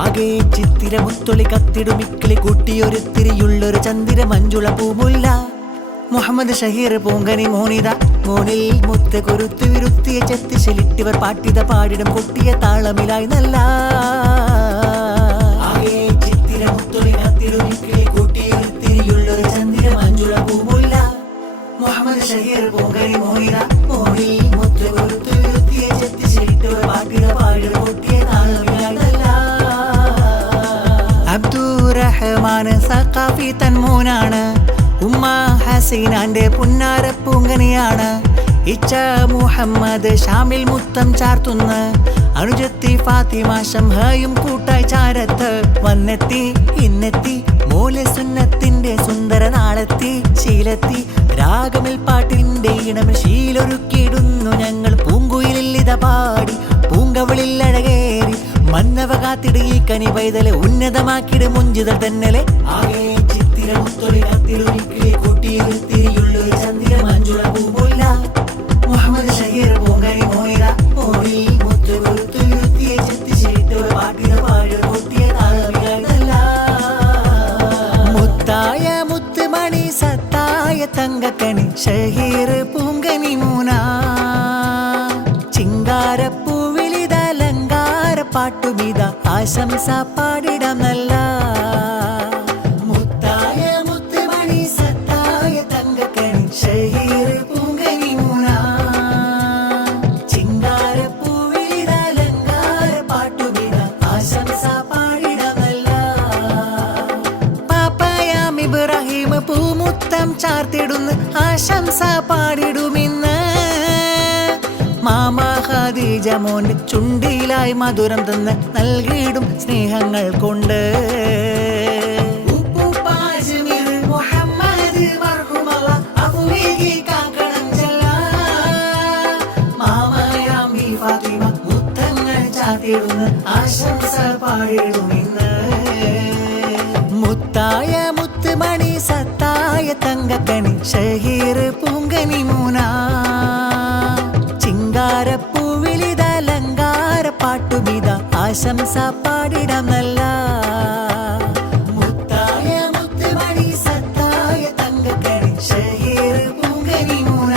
ആകെ ചിത്തിര മുത്തൊളി കത്തിടുമിക്കിളി കൂട്ടിയൊരുത്തിരിയുള്ളൊരു ചന്ദിര മഞ്ജുള പൂമുല്ല മുഹമ്മദ് ഷഹീർ പൂങ്കനി മോനിത മോനിൽ മുത്ത് കുരുത്ത് വിരുത്തിയ ചെത്തി ശലിട്ടിവർ പാട്ടിത പാടിടം കൊട്ടിയ താളമിലായി നല്ല ആകെ ചിത്തിര മുത്തൊളി കത്തിടുമിക്കിളി കൂട്ടിയൊരുത്തിരിയുള്ളൊരു ചന്ദിര മഞ്ജുള പൂമുല്ല മുഹമ്മദ് ഷഹീർ പൂങ്കനി മോനിത മോനിൽ മുത്ത് കുരുത്ത് വിരുത്തിയ ചെത്തി ശലിട്ടിവർ പാട്ടിത പാടിടം കൊട്ടിയ താളമിലായി നല്ല അബ്ദുറഹ്മാൻ സഖാഫി തന്മൂനാണ് ഉമ്മ ഹസീനാന്റെ പുന്നാര പൂങ്കനിയാണ് ഇച്ച മുഹമ്മദ് ഷാമിൽ മുത്തം ചാർത്തുന്ന അനുജത്തി ഫാത്തിമ ശംഹയും കൂട്ടായി ചാരത്ത് വന്നെത്തി ഇന്നെത്തി മൂല സുന്നത്തിന്റെ സുന്ദര നാളെത്തി ശീലത്തി രാഗമിൽ പാട്ടിന്റെ ഇണമിൽ ശീലൊരുക്കിയിടുന്നു ഞങ്ങൾ പൂങ്കുയിലിത പാടി പൂങ്കവളിൽ അഴകേറി മന്നവ കാത്തിട് ഈ കനി പൈതലെ ഉന്നതമാക്കിട് മുഞ്ചിതൽ തന്നലെ ആകെ ചിത്തിര മുത്തൊളി കത്തിലൊരിക്കിളി കൂട്ടിയൊരുത്തിരിയുള്ളൊരു ചന്ദിര മഞ്ജുള പൂമുല്ല മുഹമ്മദ് ഷഹീർ പൂങ്കനി മോനിത മോനിൽ മുത്ത് കൊരുത്തു വിരുത്തിയ ചെത്തി ശരിട്ടൊരു പാട്ടിത പാടി കൊട്ടിയ താളമില്ല മുത്തായ മുത്ത് മണി സത്തായ തങ്കക്കണി ഷഹീർ പൂങ്കനി മൂന ചിങ്കാരപ്പൂവിളിതലങ്കാര പാട്ടുമിത ആശംസ പാടിടം നല്ല മുത്തായ മുത്ത് മണി സത്തായ തങ്കക്കണി ഷഹീർ പൂങ്കനി മൂന ചിങ്കാരപ്പൂവിളിതലങ്കാര പാട്ടുമിത ആശംസ പാടിടം നല്ല പാപ്പായാം ഇബ്രാഹിം പൂമുത്തം ചാർത്തിടുന്ന് ആശംസ പാടിടുമിന്ന് മാമ ഖദീജ മോന്റെ ചുണ്ടിലായി മധുരം തന്ന് നൽകിയിടും സ്നേഹങ്ങൾ കൊണ്ട് മുത്തങ്ങൾ ചാർത്തിടുന്ന് ആശംസ പാടിടുമിന്ന് മുത്തായ മുത്ത് മണി സത്തായ തങ്കക്കണി ഷഹീർ പൂങ്കനി മൂന ചിങ്കാരപ്പൂവിളിതലങ്കാര പാട്ടുമിത ആശംസ പാടിടം നല്ല മുത്തായ മുത്ത് മണി സത്തായ തങ്കക്കണി ഷഹീർ പൂങ്കനി മൂന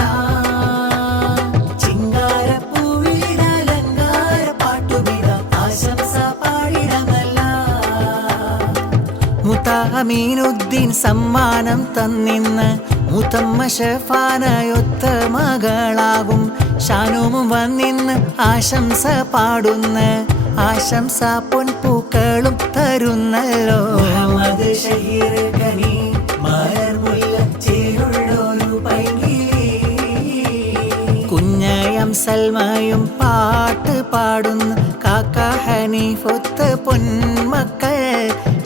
ചിങ്കാരപ്പൂവിളിതലങ്കാര പാട്ടുമിത ആശംസ പാടിടം നല്ല മുത്തഅമീനുദ്ദീൻ സമ്മാനം തന്നിന്ന് മുത്തമ്മ ഷഫാനയൊത്ത മകളാകും ഷാനുവും വന്നിന്ന് ആശംസ പാടുന്ന ആശംസ പൊൻപൂക്കളും തരുന്നല്ലോ മുഹമ്മദ് ഷഹീർ കനി മലർമുല്ല ചേരുള്ളൊരു പൈങ്കിളി കുഞ്ഞയം സൽമയും പാട്ട് പാടുന്നു കാക്ക ഹനീഫൊത്ത് പൊന്മക്കൾ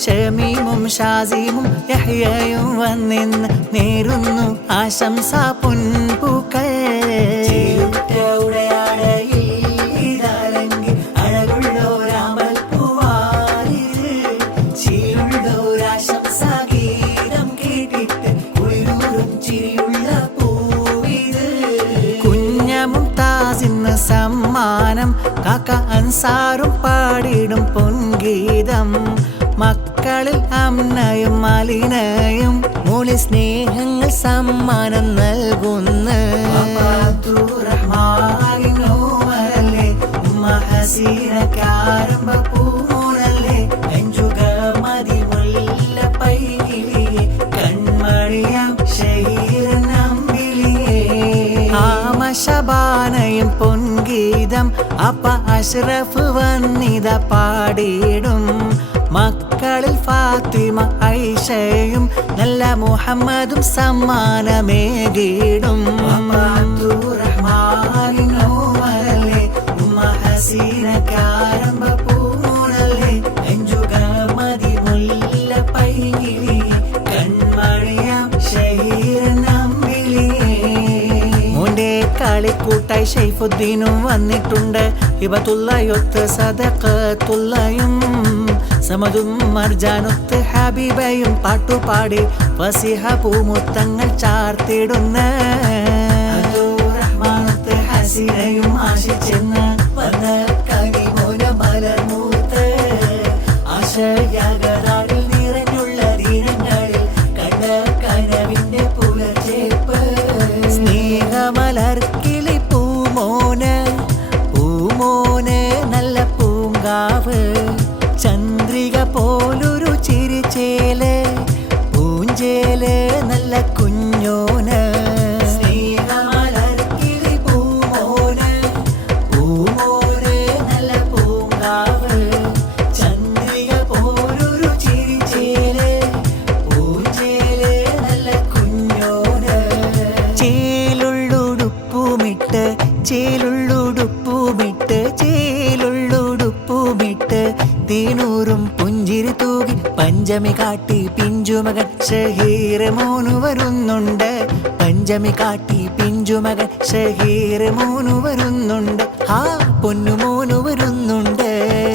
ഷമീമും ഷാസിമും യഹ്യയും വന്നിന്ന് നേരുന്നു ആശംസ പൊൻപൂക്കൾ സമ്മാനം കാക്ക അൻസാറും പാടിടും പൊൻഗീതം മക്കളിൽ അമ്നയും മലിനയും മൂളി സ്നേഹങ്ങൾ സമ്മാനം നൽകുന്ന അബ്ദുറഹ്മാനിനോമരല്ലേ ഉമ്മ ഹസീനക്കാരംഭ പൂണല്ലേ അഞ്ചുക മതി മുല്ല പൈകിളിയെ കൺമണിയാം ഷഹീർ നമ്പിളിയേ ആമശബാനയും പൊൻഗീതം അപ്പ അഷ്റഫ് വന്നിത പാടിടും മക്കളിൽ ഫാത്തിമ ഐഷയും നല്ല മുഹമ്മദും സമ്മാനമേകിടും അബ്ദുറഹ്മാനിനോമരല്ലേ ഉമ്മ ഹസീനക്കാരംഭ പൂണല്ലേ അഞ്ചുക മതി മുല്ല പൈകിളിയെ കൺമണിയാം ഷഹീർ നമ്പിളിയേ മോന്റെ കളിക്കൂട്ടായി ഷൈഫുദ്ദീനും വന്നിട്ടുണ്ട് ഹിബത്തുള്ളയൊത്ത് സദഖത്തുള്ളയും സമതും മർജാനൊത്ത് ഹബീബയും പാട്ടുപാടി ഫസിഹ പൂമുത്തങ്ങൾ ചാർത്തിടുന്ന അബ്ദുറഹ്മാനൊത്ത് ഹസീനയും ആശിച്ചെന്ന് വന്ന കനിമോന മലർമൂത്ത് ആശയാകനാടിൽ നിറഞ്ഞുള്ള ദിനങ്ങളിൽ കണ്ട കനവിന്റെ പുലർച്ചേപ്പ് സ്നേഹമലർക്കിളി പൂമോന് പൂമോന് നല്ല പൂങ്കാവ് ചന്ദ്രിക പോലൊരു ചിരിച്ചേല് പൂഞ്ചേല് നല്ല കുഞ്ഞോന് സ്നേഹമലർക്കിളി പൂമോന് പൂമോന് നല്ല പൂങ്കാവ് ചന്ദ്രിക പോലൊരു ചിരിച്ചേല് പൂഞ്ചേല് നല്ല കുഞ്ഞോന് ചേലുള്ളുടുപ്പുമിട്ട് ചേലുള്ളുടുപ്പുമിട്ട് ചേലുള്ളുടുപ്പുമിട്ട് തേനൂറും പുഞ്ചിരി തൂകി പഞ്ചമി കാട്ടി പിഞ്ചുമകൻ ഷഹീർ മോനു വരുന്നുണ്ട് പഞ്ചമി കാട്ടി പിഞ്ചുമകൻ ഷഹീർ മോനു വരുന്നുണ്ട് ആ പൊന്നുമോനു വരുന്നുണ്ട്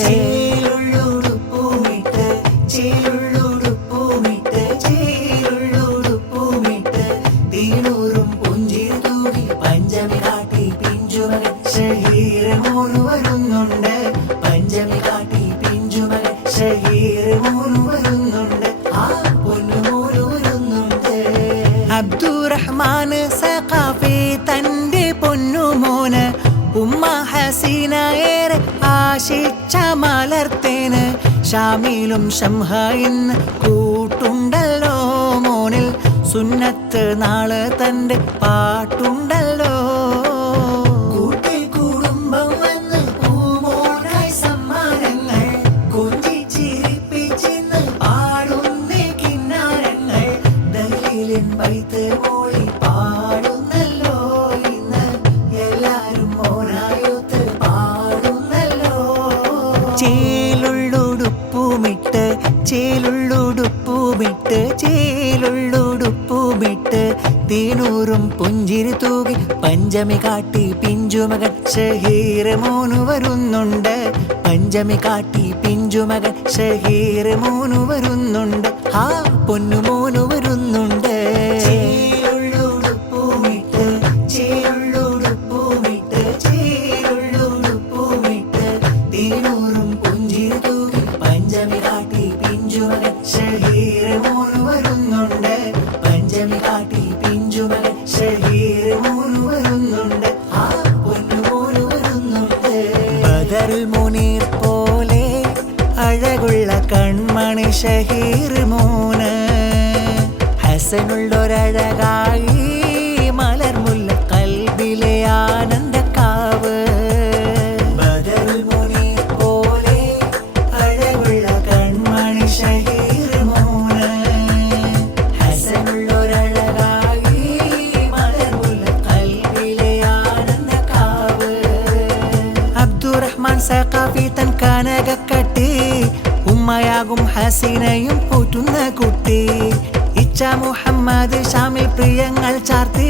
ചേലുള്ളുടുപ്പുമിട്ട് ചേലുള്ളുടുപ്പുമിട്ട് ചേലുള്ളുടുപ്പുമിട്ട് തേനൂറും പുഞ്ചിരി തൂകി പഞ്ചമി കാട്ടി പിഞ്ചുമകൻ ഷഹീർ മോനു വരുന്നുണ്ട് പഞ്ചമി കാട്ടി പിഞ്ചുമകൻ ഷഹീർ മോനു വരുന്നുണ്ട് ആ പൊന്നുമോനു വരുന്നുണ്ട് അബ്ദുറഹ്മാൻ സഖാഫി തന്റെ പൊന്നുമോന് ഉമ്മ ഹസീന ഏറെ ആശിച്ച മലർത്തേന് ഷാമിലും ഷംഹയിന്ന് കൂട്ടുണ്ടല്ലോ മോനിൽ സുന്നത്ത് നാളെ തന്റെ പാട്ടുണ്ടല്ലോ പാടുന്നല്ലോ ഇന്ന് എല്ലാരും മോനായൊത്ത് പാടുന്നല്ലോ ചേലുള്ളുടുപ്പുമിട്ട് ചേലുള്ളുടുപ്പുമിട്ട് ചേലുള്ളുടുപ്പുമിട്ട് തേനൂറും പുഞ്ചിരി തൂകി പഞ്ചമി കാട്ടി പിഞ്ചുമകൻ ഷഹീർ മോനു വരുന്നുണ്ട് പഞ്ചമി കാട്ടി പിഞ്ചുമകൻ ഷഹീർ മോനു വരുന്നുണ്ട് ആ പൊന്നുമോനു വരുന്നുണ്ട് ചേലുള്ളുടുപ്പുമിട്ട് ചേലുള്ളുടുപ്പുമിട്ട് ചേലുള്ളുടുപ്പുമിട്ട് തേനൂറും പുഞ്ചിരി തൂകി പഞ്ചമി കാട്ടി പിഞ്ചുമകൻ ഷഹീർ മോനു വരുന്നുണ്ട് പഞ്ചമി കാട്ടി പിഞ്ചുമകൻ ഷഹീർ മോനു വരുന്നുണ്ട് ആ പൊന്നുമോനു വരുന്നുണ്ട് ബദറുൽ മുനീർ പോലെ അഴകുള്ള കൺമണി ഷഹീർ മോന് ഹസനുള്ളൊരഴകായി മലർമുല്ല കൽബിലെ ആനന്ദക്കാവ് ബദറുൽ മുനീർ പോലെ അഴകുള്ള കൺമണി ഷഹീർ മോന് ഹസനുള്ളൊരഴകായി മലർമുല്ല കൽബിലെ ആനന്ദക്കാവ് അബ്ദുറഹ്മാൻ സഖാഫി തൻ കനകക്കട്ടി ഉമ്മയാകും ഹസീനയും പോറ്റുന്ന കുട്ടി ഇച്ച മുഹമ്മദ് ഷാമിൽ പ്രിയങ്ങൾ ചാർത്തി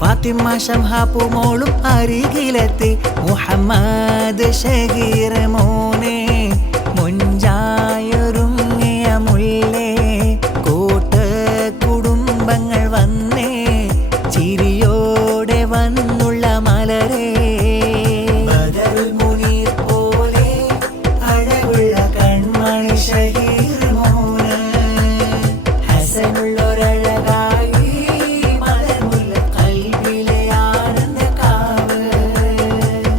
ഫാത്തിമ ഷംഹ പൂമോളും അരികിലെത്തി മുഹമ്മദ് ഷഹീർ മോനെ മുഞ്ചായൊരുങ്ങിയ മുല്ലേ കൂട്ട് കുടുംബങ്ങൾ വന്നേ ചിരിയോടെ വന്നുള്ള മലരേ ബദറുൽ മുനീർ പോലെ അഴകുള്ള കൺമണി ഷഹീർ മോന് ഹസനുള്ളൊരഴകായി മലർമുല്ല കൽബിലെ ആനന്ദക്കാവ്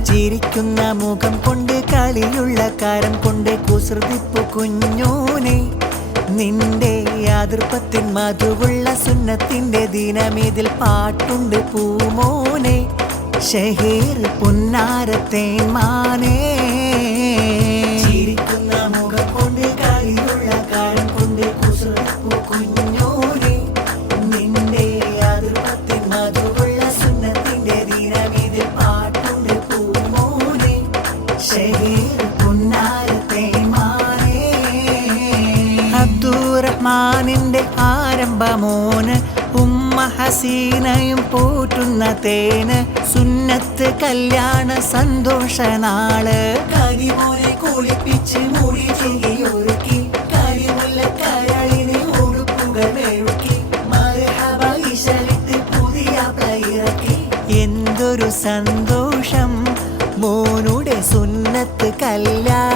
ചിരിക്കുന്ന മുഖം കൊണ്ട് കളിയുള്ള കരം കൊണ്ട് കുസൃതിപ്പു കുഞ്ഞോനെ നിന്റെ യാതൃപ്പത്തിൻ മധുവുള്ള സുന്നത്തിന്റെ ദിനമിതിൽ പാട്ടുണ്ട് പൂമോനെ ഷഹീർ പുന്നാരത്തേൻ മാനേ ചിരിക്കുന്ന മുഖം കൊണ്ട് കളിയുള്ള കരം കൊണ്ട് കുസൃതിപ്പു കുഞ്ഞോനെ നിന്റെ യാതൃപ്പത്തിൻ മധുവുള്ള സുന്നത്തിന്റെ ദിനമിതിൽ പാട്ടുണ്ട് പൂമോനെ ഷഹീർ പുന്നാരത്തേൻ മാനേ അബ്ദുറഹ്മാനിന്റെ ആരംഭമോന് ഉമ്മ ഹസീനയും പോറ്റുന്ന തേന് സുന്നത്ത് കല്യാണ സന്തോഷ നാള് കരിമോനെ കുളിപ്പിച്ച് മുടി ചെയ്യൊരുക്കി കരിമുല്ല കരളിനെ ഉടുപ്പുകൾ മെഴുക്കി മർഹബ ഇശലിട്ട് പുതിയ ഇറക്കി എന്തൊരു സന്തോഷം മോനുടെ സുന്നത്ത് കല്യാണം.